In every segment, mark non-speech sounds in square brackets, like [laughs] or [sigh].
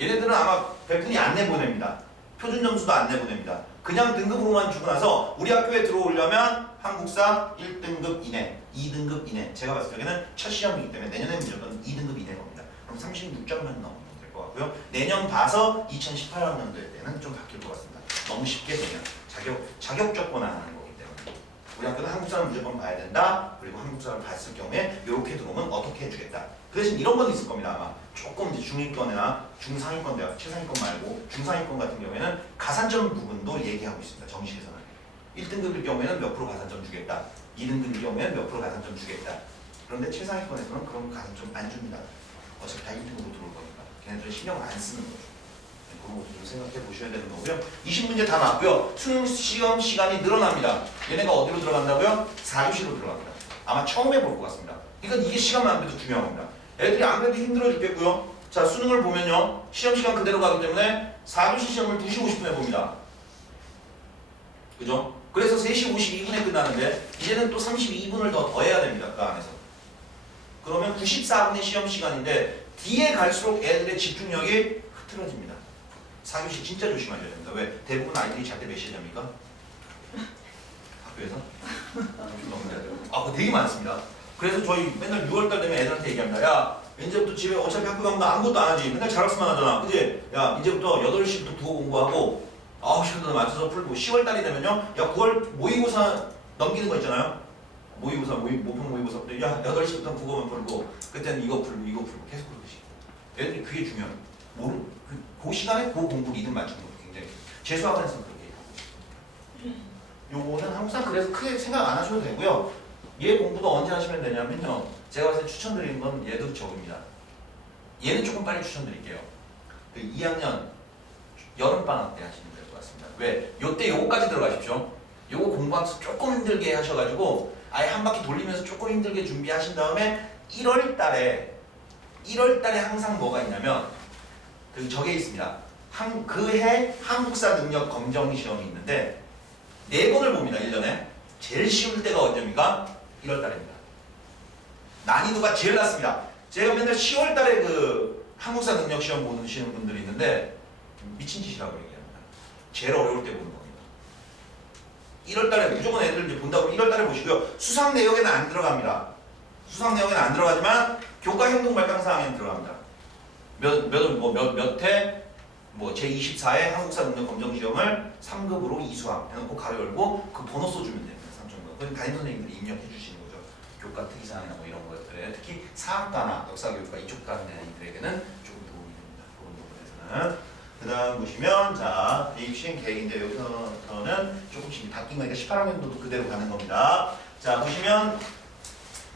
얘네들은 아마 백분이 안 내보냅니다. 표준 점수도 안 내보냅니다. 그냥 등급으로만 주고 나서 우리 학교에 들어오려면 한국사 1등급 이내, 2등급 이내. 제가 봤을 적에는 첫 시험이기 때문에 내년에 무조건 2등급 이내 겁니다. 그럼 36점만 넘으면 될 것 같고요. 내년 봐서 2018학년도에 때는 좀 바뀔 것 같습니다. 너무 쉽게 그냥 자격 자격 조건 안 하는 때문에 우리 학교는 한국사를 무조건 봐야 된다. 그리고 한국사를 봤을 경우에 이렇게 들어오면 어떻게 해주겠다. 그 대신 이런 건 있을 겁니다 아마. 조금 이제 중위권이나 중상위권 대학 최상위권 말고 중상위권 같은 경우에는 가산점 부분도 얘기하고 있습니다 정시에서는. 1등급일 경우에는 몇 프로 가산점 주겠다. 2등급일 경우에는 몇 프로 가산점 주겠다. 그런데 최상위권에서는 그런 가산점 안 줍니다. 어차피 다 1등급으로 들어올 거니까. 걔네들은 신경 안 쓰는 거죠. 네, 그런 것도 좀 생각해 보셔야 되는 거고요 20문제 다 나왔고요 수능 시험 시간이 늘어납니다 얘네가 어디로 들어간다고요? 4교시로 들어갑니다 아마 처음 해볼 것 같습니다 그러니까 이게 시간만 안 돼도 중요한 겁니다 애들이 안 그래도 힘들어 죽겠고요. 자, 수능을 보면요. 시험 시간 그대로 가기 때문에 4교시 시험을 2시 50분에 봅니다. 그죠? 그래서 3시 52분에 끝나는데 이제는 또 32분을 더 더해야 됩니다. 그 안에서. 그러면 94분의 시험 시간인데 뒤에 갈수록 애들의 집중력이 흐트러집니다. 4교시 진짜 조심하셔야 됩니다. 왜? 대부분 아이들이 잘 때 몇 시에 잡니까? 학교에서? 아, 그거 되게 많습니다. 그래서 저희 맨날 6월달 되면 애들한테 얘기합니다. 야, 이제부터 집에 어차피 학교 가면 나 아무것도 안 하지. 맨날 자락수만 하잖아. 그지? 야, 이제부터 8시부터 국어 공부하고 9시부터 맞춰서 풀고 10월달이 되면요. 야, 9월 모의고사 넘기는 거 있잖아요. 모의고사, 모의, 모평 모의고사 때 야, 8시부터 국어만 풀고 그때는 이거 풀고 이거 풀고 계속 그러듯이. 애들이 그게 중요해요. 모르, 그, 그 시간에 그 공부 리듬 맞추는 거 굉장히. 재수학원에서는 그렇게 해요. 요거는 항상 그래서 크게 생각 안 하셔도 되고요. 얘 공부도 언제 하시면 되냐면요. 제가 봤을 때 추천드리는 건 얘도 저겁니다. 얘는 조금 빨리 추천드릴게요. 그 2학년 여름방학 때 하시면 될 것 같습니다. 왜? 요때 요거까지 들어가십시오. 요거 공부하면서 조금 힘들게 하셔가지고 아예 한 바퀴 돌리면서 조금 힘들게 준비하신 다음에 1월 달에 1월 달에 항상 뭐가 있냐면 그 저게 있습니다. 한, 그해 한국사 능력 검정 시험이 있는데 네 번을 봅니다. 1년에. 제일 쉬울 때가 언제입니까? 1월 달입니다. 난이도가 제일 낮습니다. 제가 맨날 10월 달에 그 한국사 능력 시험 보시는 분들이 있는데 미친 짓이라고 얘기합니다. 제일 어려울 때 보는 겁니다. 1월 달에 무조건 애들 이제 본다고 1월 달에 보시고요. 수상 내역에는 안 들어갑니다. 수상 내역에는 안 들어가지만 교과 행동 발당 사항에는 들어갑니다. 몇, 몇, 뭐, 몇, 몇 회, 뭐, 제24회 한국사 능력 검정 시험을 3급으로 이수함 해놓고 가로 열고 그 번호 써주면 됩니다. 3점과. 그건 담임 선생님들이 입력해 주시는 거죠. 교과 특이사항이나 뭐 이런 것들에 특히 사학과나 역사교육과 이쪽 가는 애들에게는 조금 도움이 됩니다. 그런 부분에서는. 그 다음 보시면, 자, 대입 시행 계획인데 여기서는 조금씩 바뀐 거니까 18학년도도 그대로 가는 겁니다. 자, 보시면,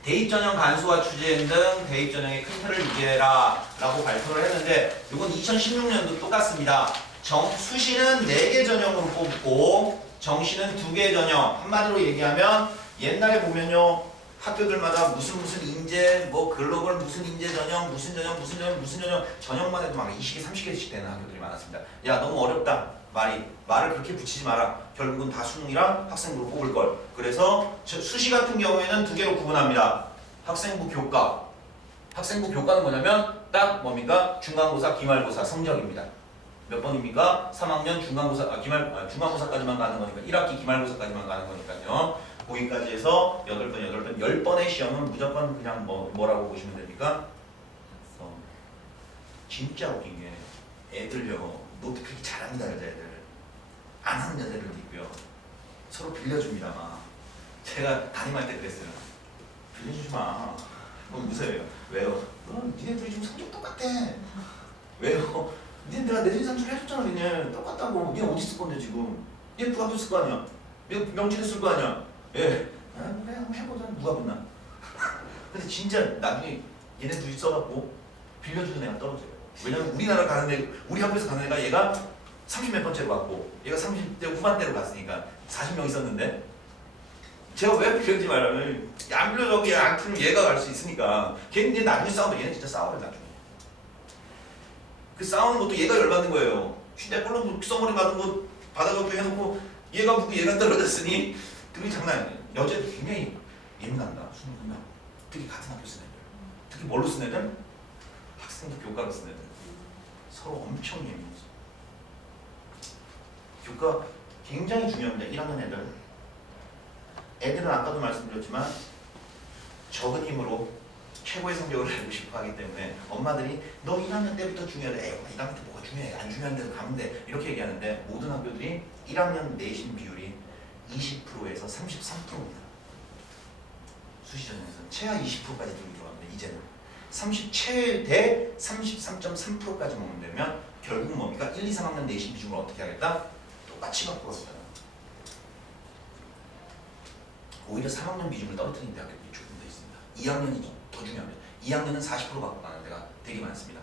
대입 전형 간수와 추진 등 대입 전형의 큰 틀을 유지해라 라고 발표를 했는데 이건 2016년도 똑같습니다. 정, 수시는 4개 전형으로 뽑고 정시는 2개 전형 한마디로 얘기하면 옛날에 보면요 학교들마다 무슨 무슨 인재 뭐 글로벌 무슨 인재 전형 무슨 전형 무슨 전형 무슨 전형 전형만 해도 막 20개 30개씩 되는 학교들이 많았습니다. 야 너무 어렵다 말이 말을 그렇게 붙이지 마라. 결국은 다 수능이랑 학생부로 뽑을 걸. 그래서 저- 수시 같은 경우에는 두 개로 구분합니다. 학생부 교과. 학생부 교과는 뭐냐면 딱 뭡니까? 중간고사, 기말고사 성적입니다. 몇 번입니까? 3학년 중간고사, 아, 기말, 아, 중간고사까지만 가는 거니까 1학기 기말고사까지만 가는 거니까요. 거기까지 해서 8번, 8번, 10번의 시험은 무조건 그냥 뭐, 뭐라고 보시면 됩니까? 어, 진짜 웃긴 게 애들요 노트 그렇게 잘합니다 여자애들 안 하는 여자애들도 있고요. 서로 빌려줍니다 막 제가 담임할 때 그랬어요. 빌려주지 마. 그럼 무서워요. 왜요? 너 니네들이 지금 성적 똑같아. 왜요? 니네 내가 내신 산출 해줬잖아 니네. 똑같다고. 니네 어디 쓸 건데 지금? 니네 누가 붙을 거 아니야. 명, 명치를 쓸거 아니야. 예. 아, 그래 한번 해보자. 누가 붙나? [laughs] 근데 진짜 나중에 얘네 둘이 써갖고 빌려주는 애가 떨어져요. 왜냐면 우리나라 가는 애 우리 학교에서 가는 애가 얘가 30몇 번째로 갔고 얘가 30대 후반대로 갔으니까 40명 있었는데 제가 왜 빌려주지 말라면 안 빌려줘 얘안 틀면 얘가 갈 수 있으니까 걔는 이제 나중에 싸우면 얘는 진짜 싸워요 나중에 그 싸우는 것도 얘가 열받는 거예요. 내 걸로 써머리 받은 거 받아갖고 해놓고 얘가 붙고 얘가 떨어졌으니 그게 장난 아니에요. 여자도 굉장히 예민한다 수능 끝나고. 특히 같은 학교 쓴 애들. 특히 뭘로 쓴 애들? 학생부 교과로 쓴 애들. 서로 엄청 예민 해져. 교과 굉장히 중요합니다. 1학년 애들. 애들은 아까도 말씀드렸지만 적은 힘으로 최고의 성적을 내고 싶어 하기 때문에 엄마들이 너 1학년 때부터 중요하대. 에이, 1학년 때 뭐가 중요해. 안 중요한 데서 가면 돼. 이렇게 얘기하는데 모든 학교들이 1학년 내신 비율이 20%에서 33%입니다. 수시전형에서는 최하 20%까지 들어갑니다. 이제는 30 최대 33.3%까지 먹는 되면 결국 뭡니까? 1, 2, 3학년 내신 비중을 어떻게 하겠다? 똑같이 바꾸었다. 오히려 3학년 비중을 떨어뜨리는 대학교들이 조금 더 있습니다. 2학년이 더 중요합니다. 2학년은 40% 받고 가는 데가 되게 많습니다.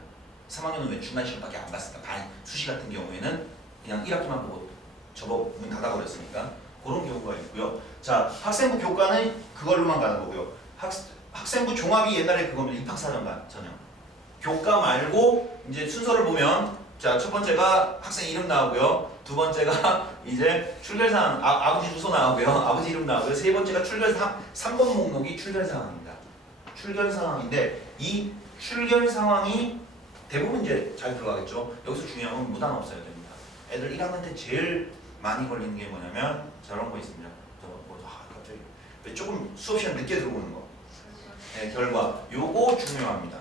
3학년은 왜 중간 시험밖에 안 봤을까? 반 수시 같은 경우에는 그냥 1학기만 보고 접어 문 닫아버렸으니까 그런 경우가 있고요. 자 학생부 교과는 그걸로만 가는 거고요. 학, 학생부 종합이 옛날에 그겁니다. 입학사전반 전형. 교과 말고 이제 순서를 보면 자 첫 번째가 학생 이름 나오고요. 두 번째가 [laughs] 이제 출결사항 아, 아버지 주소 나오고요. [laughs] 아버지 이름 나오고요. 세 번째가 출결사항 3번 목록이 출결사항입니다. 출결 상황인데 이 출결 상황이 대부분 이제 잘 들어가겠죠. 여기서 중요한 건 무단 없어야 됩니다. 애들 1학년 때 제일 많이 걸리는 게 뭐냐면 저런 거 있습니다. 저뭐 아, 갑자기 왜 조금 수업 시간 늦게 들어오는 거. 네, 결과 요거 중요합니다.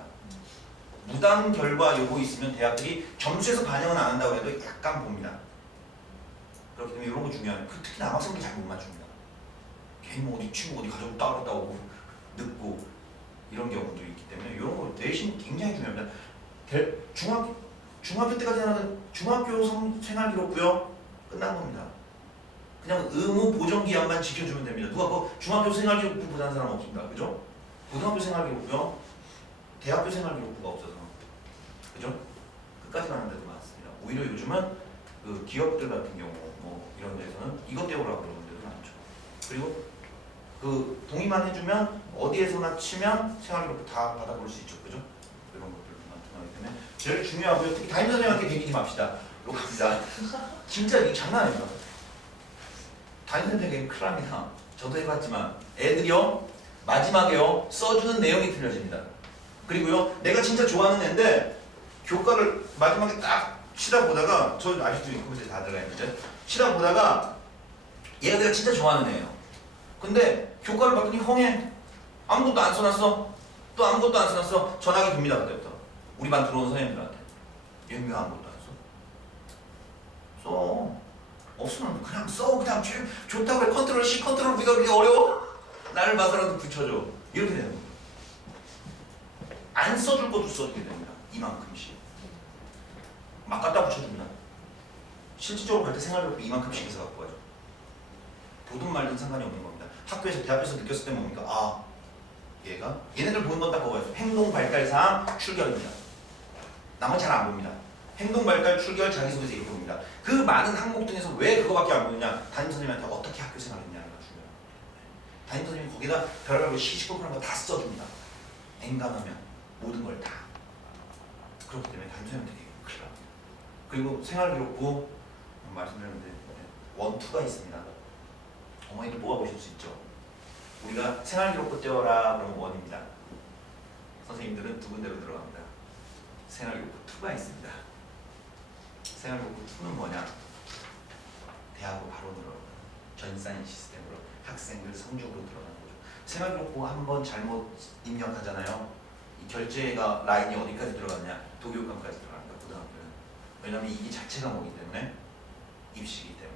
무단 결과 요거 있으면 대학들이 점수에서 반영은 안 한다고 해도 약간 봅니다. 그렇기 때문에 이런 거 중요해요. 그 특히 남학생들 잘 못 맞춥니다. 괜히 뭐 어디 친구 어디 가져고 따갔다 오고 늦고 이런 경우도 있기 때문에 이런 거 내신 굉장히 중요합니다. 대, 중학 중학교 때까지 하는 중학교 성, 생활 기록부요 끝난 겁니다. 그냥 의무 보정 기한만 지켜주면 됩니다. 누가 그 중학교 생활 기록부 보는 사람 없습니다. 그죠? 고등학교 생활 기록부요. 대학교 생활 기록부가 없어서 그죠? 끝까지 가는 데도 많습니다. 오히려 요즘은 그 기업들 같은 경우 뭐 이런 데서는 이것 때우라고 그러는 데도 많죠. 그리고 그 동의만 해주면 어디에서나 치면 생활기록부 다 받아볼 수 있죠, 그죠? 이런 것들 나타나기 때문에 제일 중요하고요. 특히 담임 선생님한테 배기지 맙시다. 로 갑니다. 진짜 이게 장난 아닙니다. 담임 선생님 큰일 납니다. 저도 해봤지만 애들이요 마지막에요 써주는 내용이 틀려집니다. 그리고요 내가 진짜 좋아하는 애인데 교과를 마지막에 딱 치다 보다가 저 아직도 컴퓨터에 다 들어가 있는데. 치다 보다가 얘가 내가 진짜 좋아하는 애예요. 근데 교과를 봤더니 헝해 아무것도 안 써놨어. 또 아무것도 안 써놨어. 전화기 듭니다 그때부터. 우리 반 들어온 선생님들한테. 얘는 왜 아무것도 안 써? 써. 없으면 그냥 써. 그냥 쥐- 좋다고 해. 컨트롤 C 컨트롤 V가 그렇게 어려워? 나를 봐서라도 붙여줘. 이렇게 되는 거예요. 안 써줄 것도 써주게 됩니다. 이만큼씩 막 갖다 붙여줍니다 실질적으로 갈때 생활력도 이만큼씩 해서 갖고 가죠 보든 말든 상관이 없는 겁니다. 학교에서 대학교에서 느꼈을 때 뭡니까? 아 얘가 얘네들 보는 건딱 그거예요. 행동 발달 사항 출결입니다. 남은 잘안 봅니다. 행동 발달 출결 자기소개서 이렇게 봅니다. 그 많은 항목 중에서 왜 그거밖에 안 보느냐? 담임 선생님한테 어떻게 학교 생활했냐가 중요해요. 담임 선생님이 거기다 별별 시시콜콜한 거다 써줍니다. 엔간하면 모든 걸 다. 그렇기 때문에 담임 선생님한테. 그리고 생활기록부 말씀드렸는데 원투가 있습니다. 어머니도 모아보실 수 있죠. 우리가 생활기록부 떼어라 그러면 원입니다. 선생님들은 두 군데로 들어갑니다. 생활기록부 2가 있습니다. 생활기록부 2는 뭐냐? 대하고 바로 들어가요. 전산 시스템으로 학생들 성적으로 들어가는 거죠. 생활기록부 한 번 잘못 입력하잖아요. 이 결제가 라인이 어디까지 들어갔냐? 들어갑니다. 고등학교는. 왜냐하면 이게 자체가 뭐기 때문에 입시기 때문에.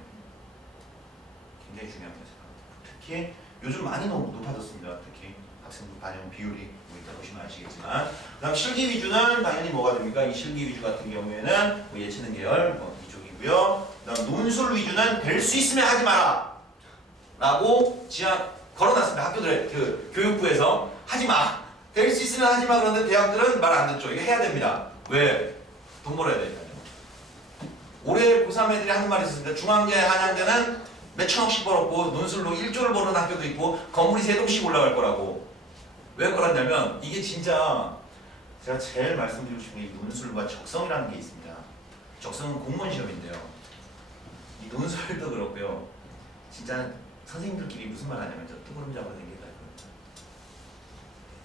굉장히 중요합니다. 특히 요즘 많이 너무 높아졌습니다. 특히 학생부 반영 비율이 뭐 이따 보시면 아시겠지만 그다음 실기 위주는 당연히 뭐가 됩니까? 이 실기 위주 같은 경우에는 뭐 예체능 계열 뭐 이쪽이고요. 그다음 논술 위주는 될 수 있으면 하지 마라 라고 지하 걸어놨습니다. 학교들 그 교육부에서 하지 마. 될 수 있으면 하지 마. 그런데 대학들은 말 안 듣죠. 이거 해야 됩니다. 왜? 돈 벌어야 되니까요. 올해 고3 애들이 하는 말이 있습니다. 중앙대 한양대는 몇 천억씩 벌었고 논술로 1조를 버는 학교도 있고 건물이 세 동씩 올라갈 거라고. 왜 그러냐면 이게 진짜 제가 제일 말씀드리고 싶은 게이 논술과 적성이라는 게 있습니다. 적성은 공무원 시험인데요. 이 논술도 그렇고요. 진짜 선생님들끼리 무슨 말 하냐면 저 뜨구름 잡아 댕기다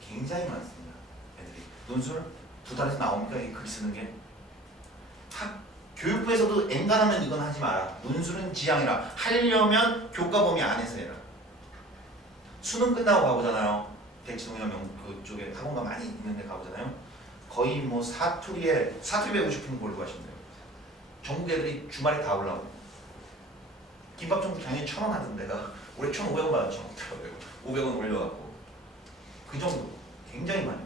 굉장히 많습니다 애들이. 논술 두 달에서 나옵니까? 이글 쓰는 게? 학, 교육부에서도 엔간하면 이건 하지 마라. 문술은 지향이라. 하려면 교과 범위 안에서 해라. 수능 끝나고 가보잖아요. 명 그쪽에 학원가 많이 있는데 가보잖아요. 거의 뭐 사투리에 사투리 배우고 싶은 걸로 가시면 돼요. 전국 애들이 주말에 다 올라오고. 김밥 전국 작년에 천원 하던 데가 올해 천 오백 원 받았죠. [laughs] 500원 올려갖고. 그 정도. 굉장히 많이.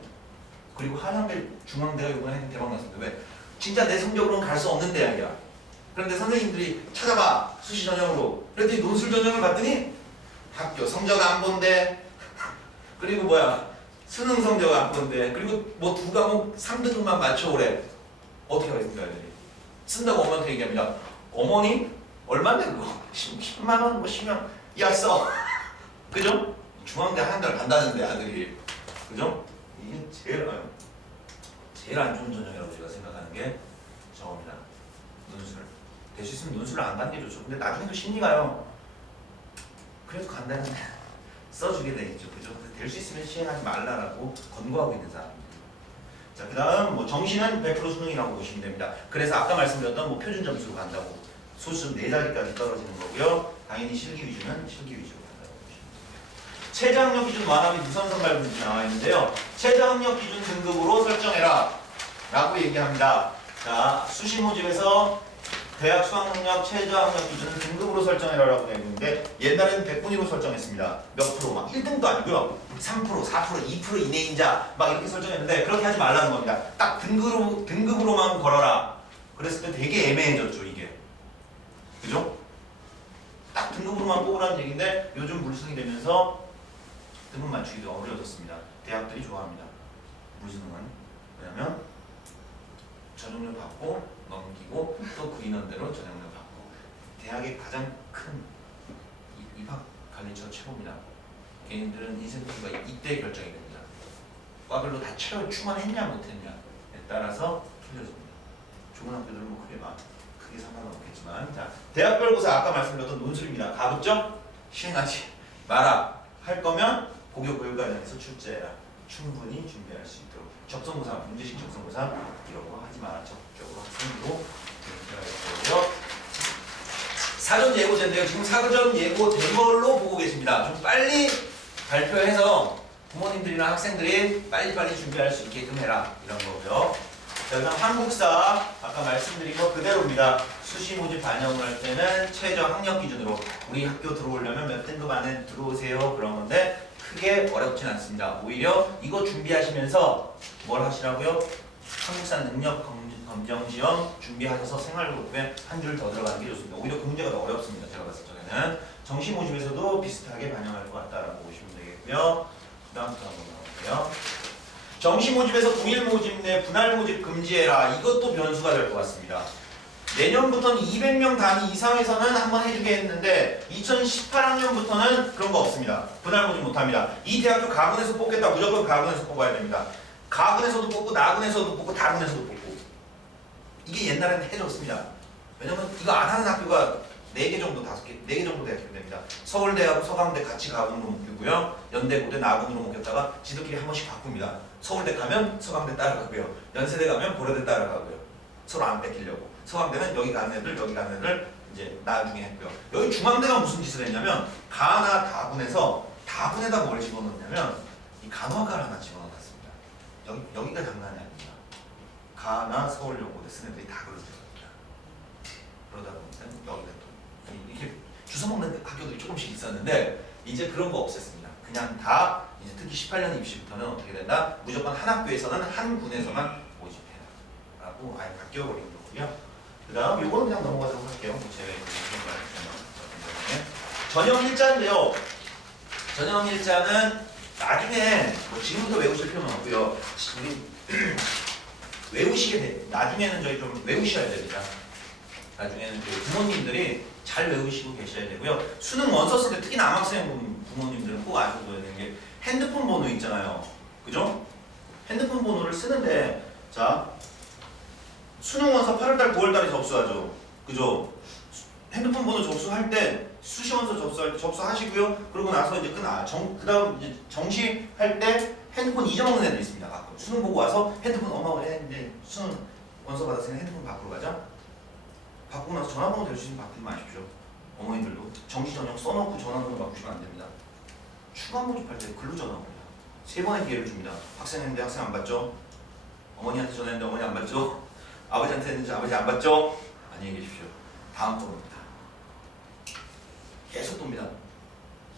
그리고 한양대 중앙대가 이번에 대박 났습니다. 왜? 진짜 내 성적으로는 갈 수 없는 대학이야. 그런데 선생님들이 찾아봐 수시 전형으로. 그랬더니 논술 전형을 봤더니 학교 성적 안 본대. [laughs] 그리고 뭐야 수능 성적 안 본대. 그리고 뭐 두 과목 3등급만 맞춰오래. 어떻게 하겠습니까, 애들이? 쓴다고 엄마한테 얘기합니다. 어머니 얼마인데 그거? [laughs] 10 만 원, 뭐 10만 야 써. [laughs] 그죠? 중앙대 한 달 간다는데 아들이. 그죠? 이게 제일 아, 제일 안 좋은 전형이라고 제가 생각하는 게 저겁니다. 논술. 될 수 있으면 논술을 안 가는 게 좋죠. 근데 나중에 또 심리가요. 그래도 간다는데 [laughs] 써주게 되겠죠. 그죠? 될 수 있으면 시행하지 말라라고 권고하고 있는 사람입니다. 자, 그 다음 뭐 정시는 100% 수능이라고 보시면 됩니다. 그래서 아까 말씀드렸던 뭐 표준 점수로 간다고 소수 네 자리까지 떨어지는 거고요. 당연히 실기 위주는 실기 위주로 간다고 보시면 됩니다. 최저 학력 기준 완화 및 유선 선발 문제 나와 있는데요. 최저 학력 기준 등급으로 설정해라 라고 얘기합니다. 자, 수시 모집에서 대학 수학 능력 최저 학력 기준은 등급으로 설정해라라고 되어 있는데 옛날에는 100분위로 설정했습니다. 몇 프로 막 1등도 아니고요. 3%, 4%, 2% 이내인 자 막 이렇게 설정했는데 그렇게 하지 말라는 겁니다. 딱 등급으로 등급으로만 걸어라. 그랬을 때 되게 애매해졌죠 이게. 그죠? 딱 등급으로만 뽑으라는 얘기인데 요즘 물수능이 되면서 등급 맞추기가 어려워졌습니다. 대학들이 좋아합니다. 물수능은 왜냐면 전형료 받고 넘기고 또 그 인원대로 전형료 받고 대학의 가장 큰 이- 입학 관리처 최고입니다. 개인들은 인센티브가 이때 결정이 됩니다. 과별로 다 채워 충원했냐 못했냐에 따라서 틀려집니다. 좋은 학교들은 뭐 크게 막 크게 상관은 없겠지만 자 대학별 고사 아까 말씀드렸던 논술입니다. 가급적 시행하지 마라. 할 거면 고교 교육과정에서 출제해라. 충분히 준비할 수 있도록 적성고사 문제식 적성고사 이런 거 하지 마라. 적극적으로 학생으로 준비하고요. 사전 예고제인데요. 지금 사전 예고된 걸로 보고 계십니다. 좀 빨리 발표해서 부모님들이나 학생들이 빨리빨리 준비할 수 있게끔 해라. 이런 거고요. 자, 그다음 한국사 아까 말씀드린 거 그대로입니다. 수시 모집 반영을 할 때는 최저 학력 기준으로 우리 학교 들어오려면 몇 등급 안에 들어오세요 그런 건데 크게 어렵진 않습니다. 오히려 이거 준비하시면서 뭘 하시라고요? 한국사 능력 검- 검정 시험 준비하셔서 생활고급에 한 줄 더 들어가는 게 좋습니다. 오히려 그 문제가 더 어렵습니다. 제가 봤을 적에는 정시 모집에서도 비슷하게 반영할 것 같다라고 보시면 되겠고요. 그다음부터 한번 나올게요. 정시 모집에서 동일 모집 내 분할 모집 금지해라. 이것도 변수가 될 것 같습니다. 내년부터는 200명 단위 이상에서는 한번 해주게 했는데 2018학년부터는 그런 거 없습니다. 분할 모집 못합니다. 이 대학교 가군에서 뽑겠다. 무조건 가군에서 뽑아야 됩니다. 가군에서도 뽑고 나군에서도 뽑고 다군에서도 뽑고 이게 옛날에는 해줬습니다. 왜냐면 이거 안 하는 학교가 4개 정도, 5개, 4개 정도 대학교 됩니다. 서울대하고 서강대 같이 가군으로 묶이고요. 연대, 고대, 나군으로 묶였다가 지들끼리 한 번씩 바꿉니다. 서울대 가면 서강대 따라가고요. 연세대 가면 고려대 따라가고요. 서로 안 뺏기려고. 서강대는 여기 가는 애들, 여기 가는 애들 이제 나중에 했고요. 여기 중앙대가 무슨 짓을 했냐면 가나 다군에서 다군에다 뭘 집어넣냐면 이 간호학과를 하나 집어넣었습니다. 여기, 여기가 장난이 아닙니다. 가나 서울여고대 쓴 애들이 다 그러더라고요. 그러다 보니까 여기가 또 이- 이렇게 주워 먹는 학교들이 조금씩 있었는데 이제 그런 거 없앴습니다. 그냥 다 이제 특히 18년 입시부터는 어떻게 된다? 무조건 한 학교에서는 한 군에서만 모집해라라고 아예 바뀌어 버린 거고요. 그 다음 요거는 그냥 넘어가도록 할게요. 뭐 제외 전형 일자인데요. 전형 일자는 나중에 뭐 지금부터 외우실 필요는 없고요. 우리 [clears throat] 외우시게 돼. 나중에는 저희 좀 외우셔야 됩니다. 나중에는 그 부모님들이 잘 외우시고 계셔야 되고요. 수능 원서 쓸 때 특히 남학생 분- 부모님들은 꼭 아셔야 되는 게 핸드폰 번호 있잖아요. 그죠? 핸드폰 번호를 쓰는데 자 수능 원서 8월달, 9월달에 접수하죠. 그죠? 수- 핸드폰 번호 접수할 때 수시 원서 접수할 때 접수하시고요. 그러고 나서 이제 그나 정 그다음 이제 정시할 때 핸드폰 잊어먹는 애들 있습니다. 가끔 수능 보고 와서 핸드폰 해 이제 수능 원서 받았으니 핸드폰 바꾸러 가자. 전화번호 대주시면 바꾸지 마십시오. 어머니들도 정시 전형 써놓고 전화번호 바꾸시면 안 됩니다. 추가 모집할 때 글로 전화 옵니다. 세 번의 기회를 줍니다. 학생 했는데 학생 안 받죠? 어머니한테 전화했는데 어머니 안 받죠? 아버지한테 했는데 아버지 안 받죠? 안녕히 계십시오. 다음 번호입니다. 계속 돕니다.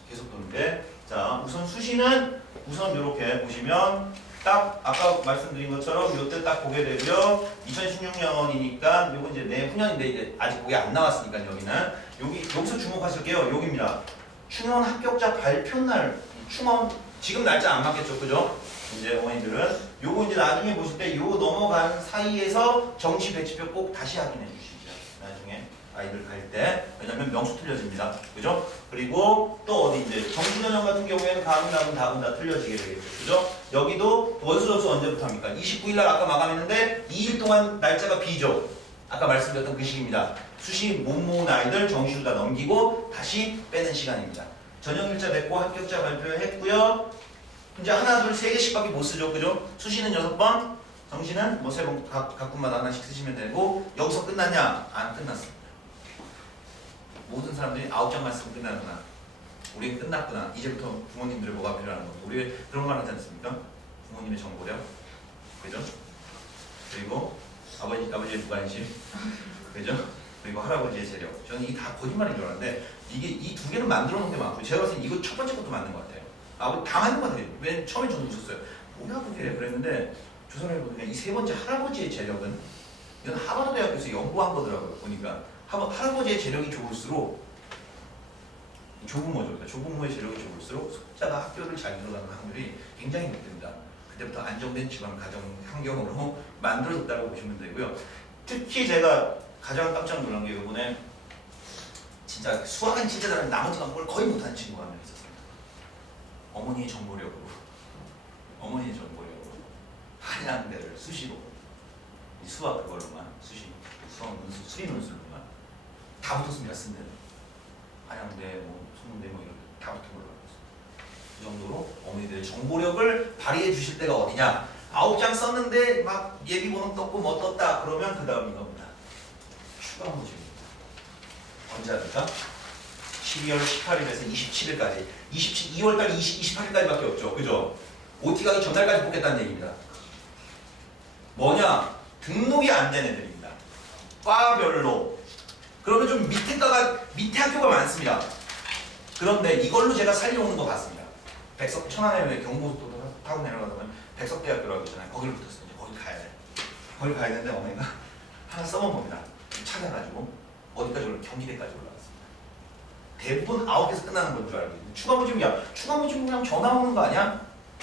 계속 도는데 자 우선 수시는 우선 이렇게 보시면 딱 아까 말씀드린 것처럼 이때 딱 보게 되고요 2016년이니까 요거 이제 내후년인데 이제 아직 그게 안 나왔으니까 여기는 여기 여기서 주목하실게요 여기입니다 충원 합격자 발표 날 충원 지금 날짜 안 맞겠죠 그죠 이제 어머니들은 요거 이제 나중에 보실 때 요 넘어간 사이에서 정시 배치표 꼭 다시 확인해 주시죠 나중에 아이들 갈 때 왜냐면 명수 틀려집니다 그죠 그리고 또 어디 이제 정신전형 같은 경우에는 가은 나은 다음 다 틀려지게 되겠죠. 그죠? 여기도 원수 점수 언제부터 합니까? 29일 날 아까 마감했는데 2일 동안 날짜가 비죠. 아까 말씀드렸던 그 시기입니다. 수시 못 모은 아이들 정시로 다 넘기고 다시 빼는 시간입니다. 전형 일자 맺고 합격자 발표했고요. 이제 하나, 둘, 세 개씩밖에 못 쓰죠. 그죠? 수시는 여섯 번, 정시는 뭐 세 번 각, 각군마다 하나씩 쓰시면 되고 여기서 끝났냐? 안 끝났습니다. 모든 사람들이 아홉 장만 쓰면 끝나는구나. 우리는 끝났구나. 이제부터 부모님들의 뭐가 필요한 거. 우리 그런 말 하지 않습니까? 부모님의 정보력, 그죠? 그리고 아버지 아버지의 무관심, 그죠? 그리고 할아버지의 재력. 저는 이게 다 거짓말인 줄 알았는데 이게 이 두 개는 만들어 놓은 게 많고 제가 봤을 때 이거 첫 번째 것도 맞는 것 같아요. 다 맞는 것 같아요. 맨 처음에 저도 웃었어요. 뭐야 그게 그랬는데 조선을 보니까 이 세 번째 할아버지의 재력은 이건 하버드 대학에서 연구한 거더라고요. 보니까 하버- 할아버지의 재력이 좋을수록 조부모죠. 그러니까 조부모의 재력이 좋을수록 속자가 학교를 잘 들어가는 확률이 굉장히 높습니다. 그때부터 안정된 집안 가정 환경으로 [laughs] 만들어졌다고 보시면 되고요. 특히 제가 가장 깜짝 놀란 게 이번에 진짜 수학은 진짜 잘하는 나머지는 뭘 거의 못하는 친구가 한 명 있었습니다. 어머니의 정보력으로 어머니의 정보력으로 한양 대를 수시로 이 수학 그걸로만 수시 수학 논술 수리 논술로만 다 붙었습니다. 쓴 데는 한양대 뭐 소문대 뭐 이런 데다 붙은 걸로 알고 있어요. 그 정도로 어머니들의 정보력을 발휘해 주실 때가 어디냐? 아홉 장 썼는데 막 예비 번호 떴고 뭐 떴다 그러면 그 다음 이겁니다. 추가 모집입니다. 언제 합니까? 12월 18일에서 27일까지 27, 2월달 20, 28일까지밖에 없죠. 그죠? OT 가기 전날까지 뽑겠다는 얘기입니다. 뭐냐? 등록이 안 된 애들입니다. 과별로. 그러면 좀 밑에 과가 밑에 학교가 많습니다. 그런데 이걸로 제가 살려오는 거 봤습니다. 백석 천안에 경부고속도로 타고 내려가면 백석대학교라고 있잖아요. 거기를 붙었어요. 거기 가야 돼. 거기 가야 되는데 어머니가 하나 써본 겁니다. 찾아가지고 어디까지 올라 경기대까지 올라갔습니다. 대부분 아홉 개에서 끝나는 건 줄 알고 있는데 추가 모집이야. 추가 모집은 그냥 전화 오는 거 아니야?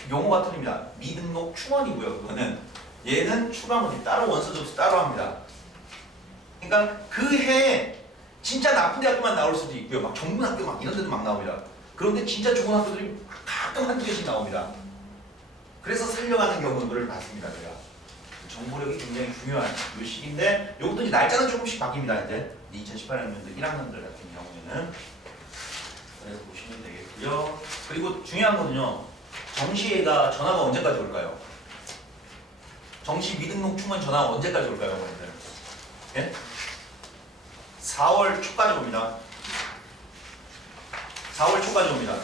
용어가 틀립니다. 미등록 충원이고요. 그거는 얘는 추가 모집 따로 원서 접수 따로 합니다. 그러니까 그 해에 진짜 나쁜 대학교만 나올 수도 있고요. 막 전문 학교 막 이런 데도 막 나옵니다. 그런데 진짜 좋은 학교들이 가끔 한두 개씩 나옵니다. 그래서 살려가는 경우들을 봤습니다. 제가. 정보력이 굉장히 중요한 요 시기인데 요것도 이제 날짜는 조금씩 바뀝니다. 이제 2018년도 1학년들 같은 경우에는 그래서 보시면 되겠고요. 그리고 중요한 거는요. 정시가 전화가 언제까지 올까요? 정시 미등록 충원 전화가 언제까지 올까요, 어머니들? 예? 4월 초까지 옵니다. 4월 초까지 옵니다.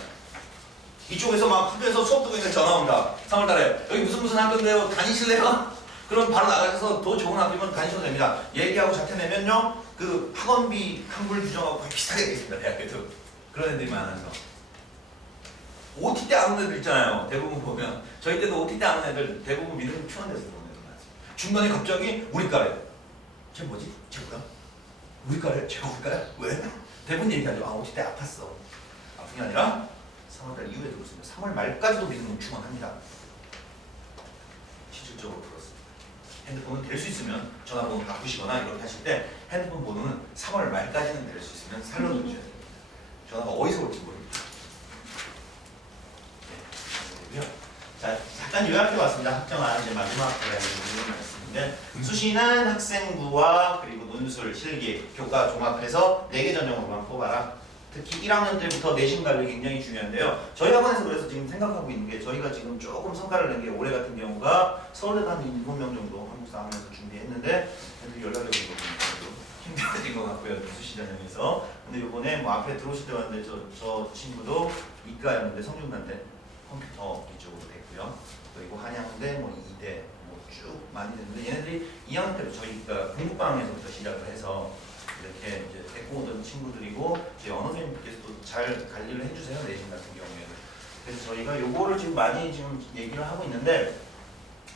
이쪽에서 막 학교에서 수업 듣고 있는 전화 옵니다. 3월 달에 여기 무슨 무슨 학교인데요? 다니실래요? [laughs] 그럼 바로 나가셔서 더 좋은 학교면 다니셔도 됩니다. 얘기하고 자퇴 내면요. 그 학원비 환불 규정하고 비슷하게 되어 있습니다. 대학교도. 그런 애들이 많아서. OT 때 안 오는 애들 있잖아요. 대부분 보면. 저희 때도 OT 때 안 오는 애들 대부분 믿음 추원돼서 오는 애들 많습니다. 중간에 갑자기 우리 과래. 쟤 뭐지? 쟤 뭐야? 우리 과래? 쟤가 우리 과야? 왜? 대부분 얘기하죠. 아 OT 때 아팠어. 아픈 게 아니라 3월달 이후에도 그렇습니다. 3월 말까지도 믿음 충원합니다. 실질적으로 그렇습니다. 핸드폰은 될 수 있으면 전화번호 바꾸시거나 이렇게 하실 때 핸드폰 번호는 3월 말까지는 될 수 있으면 살려주셔야 됩니다. 전화가 어디서 올지 모릅니다. 네. 자, 잠깐 요약해 봤습니다. 학정한 이제 마지막 말씀인데 수시는 학생부와 그리고 논술, 실기, 교과 종합해서 4개 전형으로만 뽑아라. 특히 1학년 때부터 내신 관리 굉장히 중요한데요. 저희 학원에서 그래서 지금 생각하고 있는 게 저희가 지금 조금 성과를 낸 게 올해 같은 경우가 서울대 한 7명 정도 한국사 하면서 준비했는데 연락이 오는 거 보니까 좀 힘들어진 것 같고요. 누수시전형에서 근데 요번에 뭐 앞에 들어오실 때 봤는데 저, 저 친구도 이과였는데 성균관대 컴퓨터 이쪽으로 됐고요 그리고 한양대 뭐 이대 뭐 쭉 많이 됐는데 얘네들이 2학년 때부터 저희가 공부방에서부터 시작을 해서 이렇게 이제 데리고 오던 친구들이고 저희 언어 선생님께서도 잘 관리를 해주세요 내신 같은 경우에는 그래서 저희가 요거를 지금 많이 지금 얘기를 하고 있는데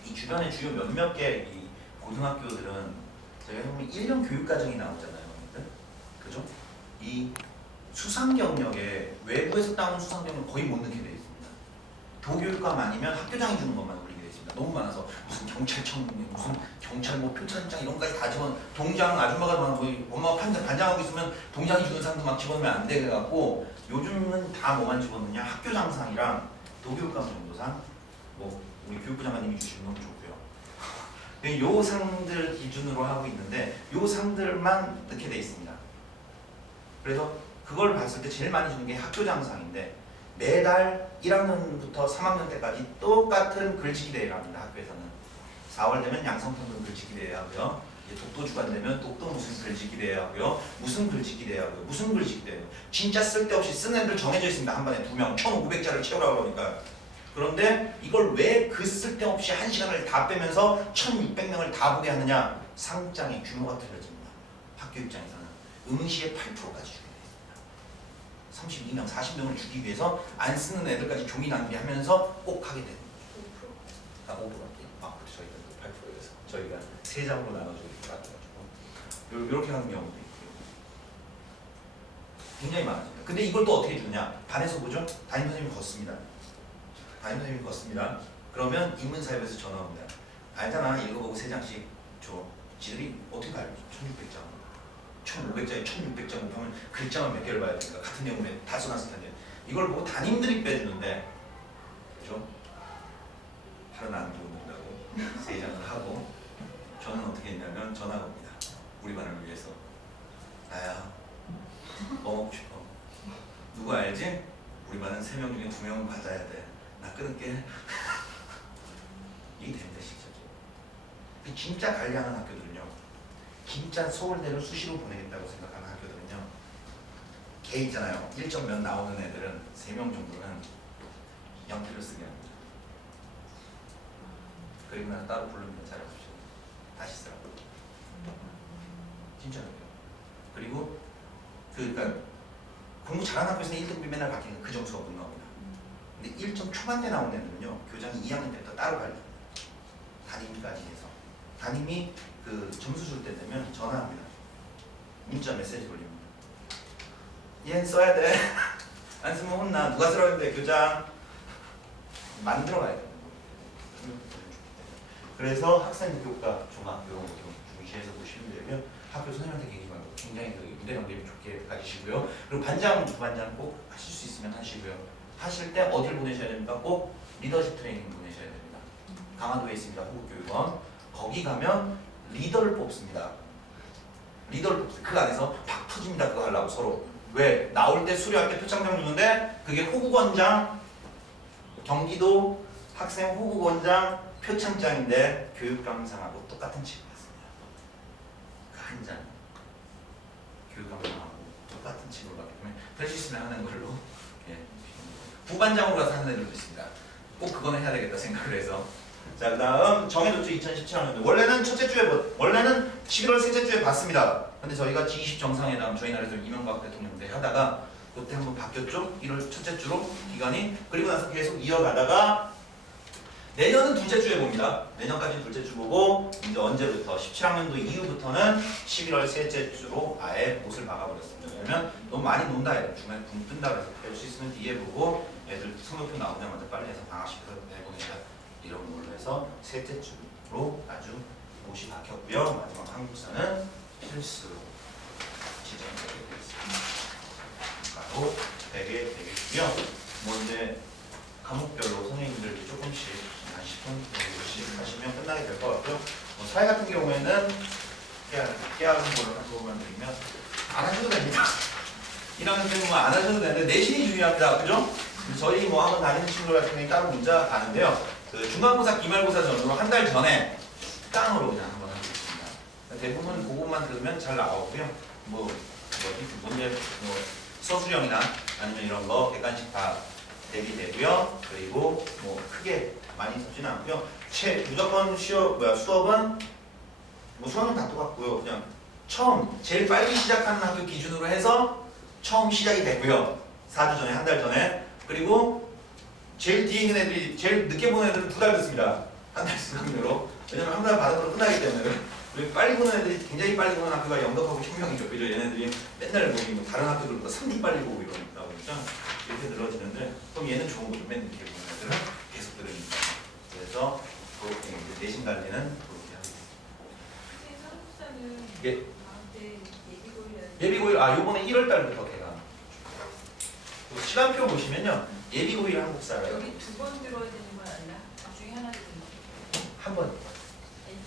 이 주변에 주요 몇몇 개 이 고등학교들은 저희가 보면 1년 교육 과정이 나오잖아요. 그죠? 이 수상 경력에 외부에서 따온 수상 경력 거의 못 넣게 돼 있습니다. 도교육감 아니면 학교장이 주는 것만 올리게 돼 있습니다. 너무 많아서 무슨 경찰청 무슨 경찰 뭐 표창장 이런 거까지 다 집어 동장 아줌마가 막 뭐, 엄마 판장 반장하고 있으면 동장이 주는 상도 막 집어넣으면 안돼 갖고 요즘은 다 뭐만 집어넣냐 학교장상이랑 도교육감 정도상 뭐 우리 교육부 장관님이 주시면 너무 좋고 요. 네, 요 상들 기준으로 하고 있는데 요 상들만 넣게 돼 있습니다. 그래서 그걸 봤을 때 제일 많이 주는 게 학교장상인데 매달 1학년부터 3학년 때까지 똑같은 글짓기 대회를 합니다. 학교에서는 4월 되면 양성평등 글짓기 대회 하고요. 독도 주간 되면 독도 무슨 글짓기 대회 하고요. 무슨 글짓기 대회 하고요. 무슨 글짓기 대회. 진짜 쓸데없이 쓰는 애들 정해져 있습니다. 한 번에 두 명, 1,500자를 채우라고 그러니까. 그런데 이걸 왜 그 쓸데없이 한 시간을 다 빼면서 1,600명을 다 보게 하느냐? 상장의 규모가 틀려집니다. 학교 입장에서는 응시의 8%까지 주게 돼 있습니다. 32명, 40명을 주기 위해서 안 쓰는 애들까지 종이 낭비하면서 꼭 하게 되는 거죠. 아, 5%가 아. 저희가 8%여서 저희가 세 장으로 나눠주고 이렇게 하는 경우도 있고요. 굉장히 많아집니다. 근데 이걸 또 어떻게 주느냐? 반에서 보죠? 담임 선생님이 걷습니다. 담임 선생님이 걷습니다. 그러면 인문사회부에서 전화 옵니다. 알잖아. 읽어보고 세 장씩 줘. 지들이 어떻게 다 알죠? 1600장. 1500장에 1600장 곱하면 글자만 몇 개를 봐야 되니까 같은 내용에 다 써놨을 텐데 이걸 보고 담임들이 빼주는데 그죠? 하루는 안 들어온다고 [laughs] 세 장을 하고 저는 어떻게 했냐면 전화가 옵니다. 우리 반을 위해서 나야 뭐 먹고 싶어 누구 알지? 우리 반은 세 명 중에 두 명은 받아야 돼. 나 끊을게. 이게 됩니다 실제로. 그 진짜 관리하는 학교들은요. 진짜 서울대를 수시로 보내겠다고 생각하는 학교들은요. 걔 있잖아요. 1점 몇 나오는 애들은 세명 정도는 연필을 쓰게 합니다. 그리고 나서 따로 부르면 잘해봅시다. 다시 쓰라고. 진짜로요. 그리고 그, 그러니까 공부 잘하는 학교에서는 1등급이 맨날 바뀌는 그 점수가 못 나옵니다. 근데 1점 초반대 나오는 애들은요. 교장이 2학년 때부터 따로 관리. 담임까지 해서. 담임이 그 점수 줄 때 되면 전화합니다. 문자 메시지 돌립니다. 얘는 써야 돼. [laughs] 안 쓰면 혼나. 누가 쓰라고 했는데 교장. 만들어 가야 돼요. 그래서 학생 교과 종합 이런 거좀 중시해서 보시면 되고요. 학교 선생님한테 굉장히 그 유대 관계를 좋게 가지시고요. 그리고 반장, 부반장 꼭 하실 수 있으면 하시고요. 하실 때 어딜 보내셔야 됩니까? 꼭 리더십 트레이닝 보내셔야 됩니다. 강화도에 있습니다. 호국교육원. 거기 가면 리더를 뽑습니다. 리더를 뽑습니다. 그 안에서 팍 터집니다. 그거 하려고 서로. 왜? 나올 때 수료할 때 표창장 주는데 그게 호국원장, 경기도 학생 호국원장 표창장인데 교육감상하고 똑같은 칙을 받습니다. 그한 장. 교육감상하고 똑같은 칙을 받기 때문에 될수 있으면 하는 걸로. 예. 부반장으로 가서 하는 애들도 있습니다. 꼭 그거는 해야 되겠다 생각을 해서. 자, 그 다음 정해뒀죠 2017학년도. 원래는 첫째 주에, 보- 원래는 11월 셋째 주에 봤습니다. 근데 저희가 G20 정상회담 저희 나라에서 이명박 대통령 때 하다가 그때 한번 바뀌었죠. 1월 첫째 주로 기간이. 그리고 나서 계속 이어가다가 내년은 둘째 주에 봅니다. 내년까지는 둘째 주 보고 이제 언제부터 17학년도 이후부터는 11월 셋째 주로 아예 못을 박아버렸습니다. 왜냐면 너무 많이 논다 애들 중간에 붕 뜬다 그래서 배울 수 있으면 뒤에 보고 애들 성적표 나오자마자 빨리 해서 방학시켜서 내보내자 이런 걸로 해서 셋째 주로 아주 못이 박혔고요. 마지막 한국사는 필수로 지정되게 되겠습니다. 바로 되게 되겠고요. 뭐 이제 과목별로 선생님들 조금씩 한 10분 정도씩 하시면 끝나게 될 것 같고요. 뭐 사회 같은 경우에는 깨알은 걸로 한 부분만 드리면 안 하셔도 됩니다. 1학년 때는 뭐안 하셔도 되는데 내신이 중요합니다. 그죠? 저희 뭐 한번 다니는 친구들 같은 경우에 다른 문자 가는데요. 그 중간고사, 기말고사 전으로 한 달 전에 깡으로 그냥 한번 하고 있습니다. 대부분 그것만 들으면 잘 나오고요. 뭐 뭐지 문제 뭐 서술형이나 아니면 이런 거 객관식 다 대비되고요. 그리고 뭐 많이 서지는 않고요. 최 무조건 시어 뭐야 수업은 뭐 수업은 다 똑같고요. 그냥 처음 제일 빨리 시작하는 학교 기준으로 해서 처음 시작이 됐고요. 4주 전에 한 달 전에 그리고 제일 뒤에 있는 애들이 제일 늦게 보는 애들은 두달 듣습니다. 한 달 수강료로 왜냐면 한 달 받은 걸로 끝나기 때문에 그리고 빨리 보는 애들이 굉장히 빨리 보는 학교가 영덕하고 혁명이죠. 그죠? 얘네들이 맨날 보기 뭐 다른 학교들보다 3디 빨리 보고 이러다 보니까 이렇게 늘어지는데 그럼 얘는 좋은 거죠. 맨 늦게 보는 애들은 계속 들으니까 그래서 그렇게 이제 내신 관리는 그렇게. 한국사는 예. 예비고일 아 요번에 1월 달부터 개강. 그 시간표 보시면요. 예비고일 한국사를 여기 두 번 들어야 되는 건 아니라 둘 중에 하나 들어야 한 번.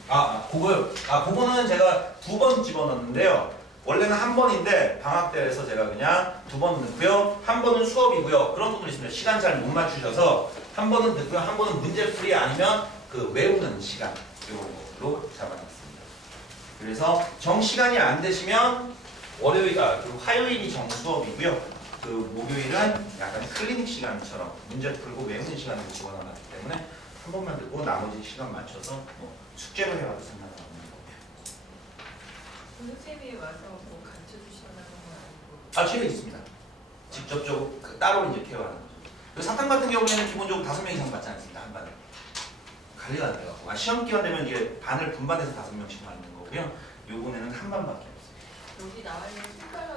아, 아, 그거요. 아, 그거는 제가 두 번 집어넣는데요. 원래는 한 번인데 방학 때에서 제가 그냥 두 번 넣고요. 한 번은 수업이고요. 그런 부분이 있습니다. 시간 잘 못 맞추셔서 한 번은 넣고요. 한 번은 문제 풀이 아니면 그 외우는 시간 요걸로 잡아놨습니다. 그래서 정 시간이 안 되시면 월요일, 아, 그 화요일이 정 수업이고요. 그 목요일은 약간 클리닉 시간처럼 문제 풀고 외우는 시간을 집어넣었기 때문에 한 번만 듣고 나머지 시간 맞춰서 뭐 숙제로 해와도 상관없는 거고요. 그 선생님이 와서 뭐 가르쳐 주시거나 그런 건 아니고 아, 책에 있습니다. 직접적으로 그 따로 이제 케어하는. 그 사탕 같은 경우에는 기본적으로 다섯 명 이상 받지 않습니다. 한 반에. 관리가 안 돼갖고. 아, 시험 기간 되면 이게 반을 분반해서 다섯 명씩 받는 거고요. 요번에는 한 반밖에 없어요. 여기 나와 있는 손가락을